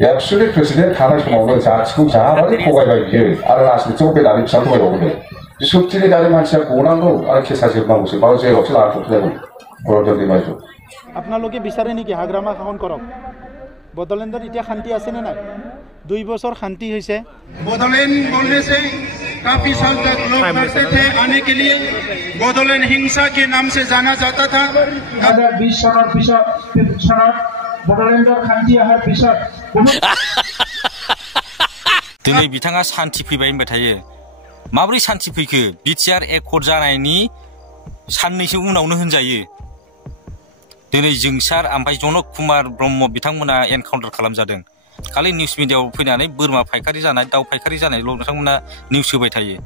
actually president थानाय समावनो जाथिखौ जाबादि थगायबाय बियो आरो राजनितियाव बे दानि फिसा थगायबावदों बिसुक्तिनि दानि मानसिया गनांगौ आरो केसा जोबनांगौसो बाव जेरावसो लाना थ'फैनांगौ गणतन्त्र दैमाजु আপোনালোকে বিচাৰে নেকি হাগ্ৰামা শাসন কৰক বড়োলেণ্ডত এতিয়া শান্তি আছে নে নাই 2 বছৰ শান্তি হৈছে बोडोलैंड बोलने से काफी साल तक लोग डरते थे आने के लिए बोडोलैंड हिंसा के नाम से जाना जाता था 2020 सনৰ পিছত बोडोलैंडৰ শান্তি আহাৰ পিছত दिनै बिथाङा शान्ति फैबाय होनबाय थायो माबोरै शान्ति फैखो बिटिआर एकर्ड जानायनि साननैसो उनावनो होनजायो दिनै जोंसार ओमफ्राय जनक कुमार ब्रह्म बिथांमोना एनकाउन्टार खालामजादों खालि निउस मिडियायाव फैनानै बोरमा फायखारि जानाय दाउ फायखारि जानायल' बिथांमोना निउस होबाय थायो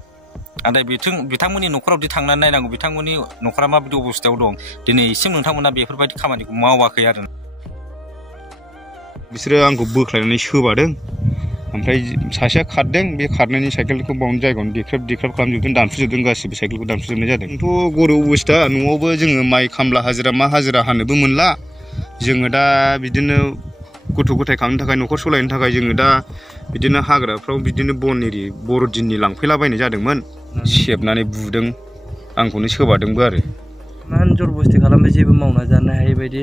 नाथाय बिथांमोननि न'खरावदि थांनानै नायनांगौ बिथांमोननि न'खरा माबायदि अबस्थायाव दं दिनैसिम नोंथांमोना बेफोरबायदि खामानिखौ मावाखै आरो बिसोरो आंखौ बोख्लायनानै सोबादों ओमफ्राय सासेया खारदों बे खारनायनि साइकेलखौ बावनो जायगायावनो देख्रेब खालामजोबदों दानफुजोबदों गासिबो साइकेलखौ दानफुजोबनाय जादों आंथ' गरिब अबस्था न'आवबो जोङो माइ खामला हाजिरा मा हाजिरा हानोबो मोनला जोङो दा बिदिनो गथ' गथाय खालामनो थाखाय न'खर सलायनो थाखाय जोङो दा बिदिनो हाग्राफ्राव बिदिनो बन एरि बर'दिननि लांफैलाबायनाय जादोंमोन सेबनानै बुदों आंखौनो सोबादोंबो आरो मान जरबस्ति खालामबाय जेबो मावना जानो हायै बायदि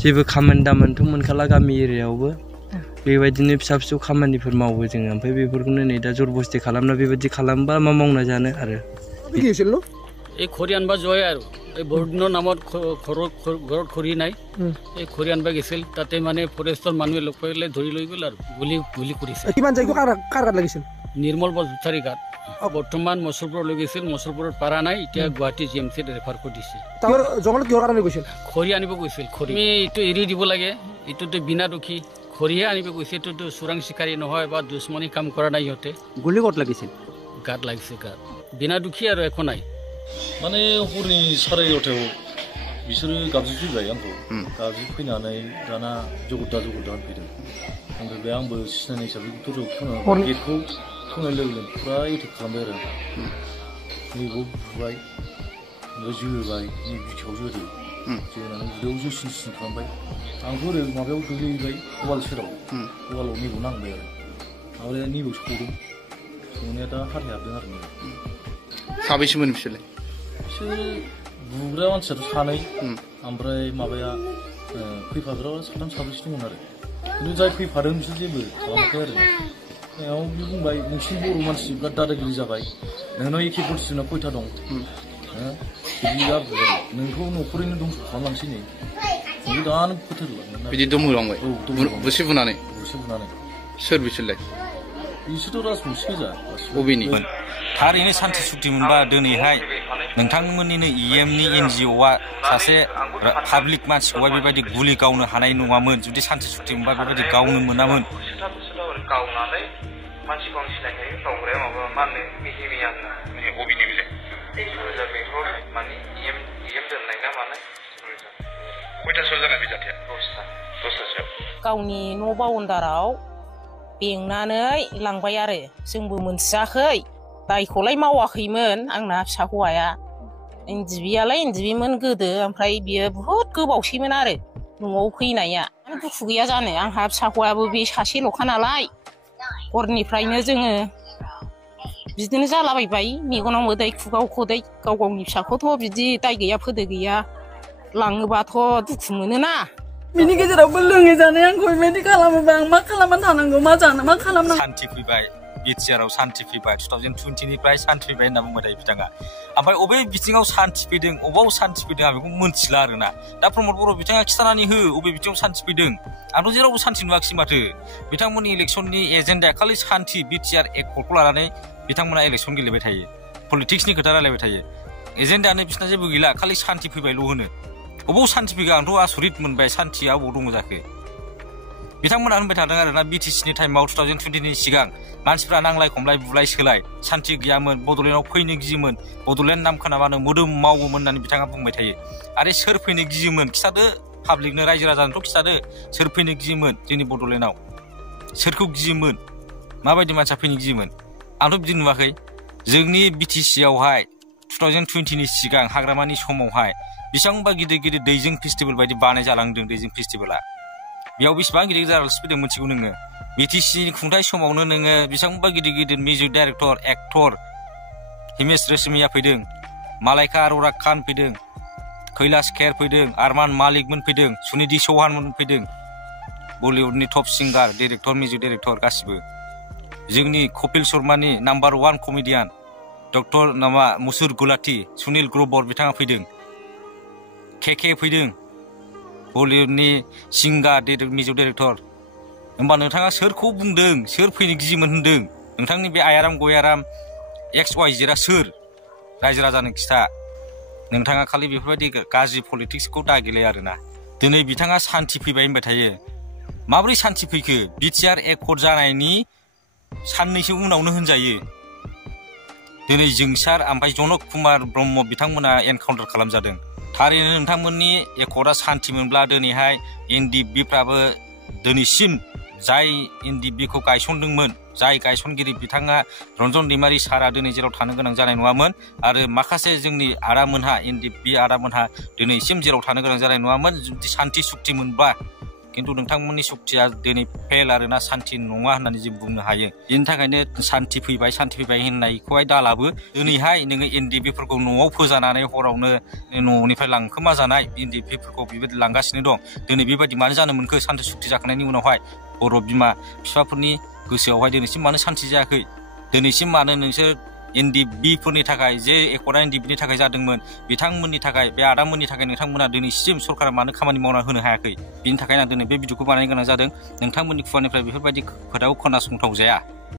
जेबो खामानि दामानिथ' मोनखाला गामि एरियायावबो बेबायदिनो फिसा फिसौ खामानिफोर मावो जोङो ओमफ्राय बेफोरखौनो नै दा जरबस्ति खालामना बेबायदि खालामबा मा मावना जानो आरो এই খৰি আনবা যোৱাই আৰু এই বৰদিনৰ নামত ঘৰত খৰি নাই এই খৰি আনবা গৈছিল তাতে মানে ফৰেষ্টৰ মানুহে লগ পাইলে ধৰি লৈ গ'ল আৰু গুলি কৰিছে কিমান যাই কাৰ গাত লাগিছিল নিৰ্মল বজুথাৰী গাত বৰ্তমান মছলপুৰ লৈ গৈছিল মছলপুৰত পাৰা নাই এতিয়া গুৱাহাটী জিএমচিত ৰেফাৰ কৰি দিছে তাৰ জংগলত কিহৰ কাৰণে গৈছিল খৰি আনিব গৈছিল খৰি এইটো এৰি দিব লাগে এইটোতো বিনা দুখী খৰিহে আনিব গৈছে এইটোতো চোৰাং চিকাৰী নহয় বা দুশ্মনী কাম কৰা নাই সিহঁতে গুলি ক'ত লাগিছিল গাত লাগিছে গাত বিনা দুখী আৰু একো নাই माने हरनि 8:30 बिसोरो गाबज्रिफैबाय आंखौ गाबज्रिफैनानै दाना जगद्दा होनफैदों ओमफ्राय बे आंबो सिनायनाय हिसाबै दरजायाव गेटखौ खेवनाय लोगो लोगो फुरा एटेक खालामबाय आरो नैबाव बुबाय ओमफ्राय जोबाय नै बिखायाव जोदों जोनानै उदैयाव जोसिन खालामबाय आंथ' ओरै माबायाव गोग्लैबाय वाल सेराव वालाव नैबाव नांबाय आरो ओमफ्राय नैबाव सौदों सौनाया दा हाथाय हाबदों आरो साबैसेमोन बिसोरलाय बिसोर बुग्रा मानसियाथ' सानै ओमफ्राय माबाया फैफाग्रा साथाम साब्रैसो दंमोन आरो खिन्थु जाय फैफादों बिसोर जेबो खालामाखै आरो याव बे बुंबाय नोंसिनि बर' मानसि बिराद दादागिरि जाबाय नोंनाव AK-47 खयथा दं बिदि जाबाय आरो नोंखौ न'खरैनो दंस' खालामलांसै नै बिदि दानो फोथारलांबाय बिदि दमहोलांबाय बुसि बुनानै सोर बिसोरलाय बिसोरथ' राजबंसि गोजा बबेनि थारैनो शान्ति सुक्ति मोनबा दिनैहाय नोंथांमोननिनो EMनि NGOआ सासे पाब्लिक मानसिखौहाय बेबायदि गुलि गावनो हानाय नङामोन जुदि शान्ति सुक्ति मोनबा बेबायदि गावनो मोनामोन गावनानै मानसिखौ आं सिनायखायो गावग्राया माबा मा होनो मिहिमिया होनना बबेनि बेलाय सुरजार बेंथल माने EM दोननाय ना मानाय खयथासोआव जानाय बे जाथाया 10थासोआव गावनि न' बाउन्डाराव बेंनानै लांबाय आरो जोंबो मोनथियाखै दायखौलाय मावाखैमोन आंना फिसा हौवाया इन्दिबियालाय इन्दिबिमोन गोदो ओमफ्राय बियो बुहुद गोबावसैमोन आरो न'आव फैनाया दुखु गैया जानो आंहा फिसा हौवायाबो बे सासेल'खा नालाय हरनिफ्रायनो जोङो बिदिनो जालाबायबाय मेगनाव मोदै खुगाव खदै गाव गावनि फिसाखौथ' बिदि दाय गैया फोदो गैया लाङोबाथ' दुखु मोनोना बिनि गेजेरावबो लोङै जानाय आंखौ बेबायदि खालामोबा आं मा खालामनानै थानांगौ मा जानो मा खालामनांगौ शान्ति फैबाय बिटिआरआव शान्ति फैबाय 2020निफ्राय शान्ति फैबाय होनना बुंबाय थायो बिथाङा ओमफ्राय अबे बिथिङाव शान्ति फैदों अबाव शान्ति फैदों आं बेखौ मोनथिला आरोना दा प्रमद बर' बिथाङा खिथानानै हो अबे बिथिङाव शान्ति फैदों आंथ' जेरावबो शान्ति नुवाखिसै माथो बिथांमोननि इलेक्सननि एजेन्डाया खालि शान्ति बिटिआर एकर्डखौ लानानै बिथांमोना इलेक्सन गेलेबाय थायो पलिटिक्सनि खोथा रायलायबाय थायो एजेन्डायानो बिसिना जेबो गैला खालि शान्ति फैबायल' होनो अबाव शान्ति फैगौ आंथ' आसरित मोनबाय शान्तिया अबाव दङ जाखो बिथांमोना होनबाय थादों आरोना बिटिसिनि टाइमाव 2020नि सिगां मानसिफ्रा नांलाय खमलाय बुलाय सोलाय शान्ति गैयामोन बड'लेण्डआव फैनो गियोमोन बड'लेण्ड नाम खोनाबानो मोदोम मावोमोन होननानै बिथाङा बुंबाय थायो आरो सोर फैनो गियोमोन खिथादो पाब्लिकनो रायजो राजानोथ' खिथादो सोर फैनो गियोमोन जोंनि बड'लेण्डआव सोरखौ गियोमोन माबायदि मानसिया फैनो गियोमोन आंथ' बिदि नुवाखै जोंनि बिटिसिआवहाय 2020नि सिगां हाग्रामानि समावहाय बेसेबांबा गिदिर गिदिर दैजिं फेस्टिभेल बायदि बानाय जालांदों दैजिं फेस्टिभेला बेयाव बेसेबां गिदिर गिदिर आलासि फैदों मिथिगौ नोङो बिटिसिनि खुंथाय समावनो नोङो बेसेबांबा गिदिर गिदिर music director actor Himesh Reshammiya फैदों मालाइका अरोरा खान फैदों कैलाश खेर फैदों आरमान मालिकमोन फैदों सुनिधि चौहानमोन फैदों बलिउडनि टप सिंगार डाइरेक्टर मिउजिक डाइरेक्टर गासिबो जोंनि कपिल शर्मानि नाम्बार 1 कमेडियान डक्टर नामा मुसुर गुलाटी सुनील ग्रोवर बिथाङा फैदों के फैदों बलिउडनि सिंगार मिउजिक डाइरेक्टर होमबा नोंथाङा सोरखौ बुंदों सोर फैनो गियोमोन होनदों नोंथांनि बे आयाराम गयाराम XYZ सोर रायजो राजानो खिथा नोंथाङा खालि बेफोरबायदि गाज्रि पलिटिक्सखौ दागेले आरोना दिनै बिथाङा सान्थि फैबाय होनबाय थायो माबोरै सान्थि फैखो बिटिआर एकर्ड जानायनि साननैसो उनावनो होनजायो दिनै जोंसार ओमफ्राय जनक कुमार ब्रह्म बिथांमोना एनकाउन्टार खालामजादों थारैनो नोंथांमोननि एकर्डआ सान्थि मोनब्ला दिनैहाय NDBफ्राबो दिनैसिम जाय NDBखौ गायसनदोंमोन जाय गायसनगिरि बिथाङा रन्जन दैमारि सारा दिनै जेराव थानो गोनां जानाय नङामोन आरो माखासे जोंनि आदामोनहा NDB आदामोनहा दिनैसिम जेराव थानो गोनां जानाय नङामोन जुदि सान्थि सुक्ति मोनबा किन्तु नोंथांमोननि सुक्तिया दिनै फेल आरोना सान्थि नङा होननानै जों बुंनो हायो बेनि थाखायनो सान्थि फैबाय होननायखौहाय दालाबो दिनैहाय नोङो NDBफोरखौ न'आव फोजानानै हरावनो न'निफ्राय लांखोमा जानाय NDBफोरखौ बेबायदि लांगासिनो दं दिनै बेबायदि मानो जानो मोनखो सान्थि सुक्ति जाखांनायनि उनावहाय बर' बिमा बिफाफोरनि गोसोआवहाय दिनैसिम मानो सान्थि जायाखै दिनैसिम मानो नोंसोर NDBफोरनि थाखाय जे एकर्डआ NDBनि थाखाय जादोंमोन बिथांमोननि थाखाय बे आदामोननि थाखाय नोंथांमोना दिनैसिम सरकारा मानो खामानि मावना होनो हायाखै बिनि थाखायनो आं दिनै बे भिडिअखौ बानायनो गोनां जादों नोंथांमोननि खुगानिफ्राय बेफोरबायदि खोथाखौ खोनासंथाव जाया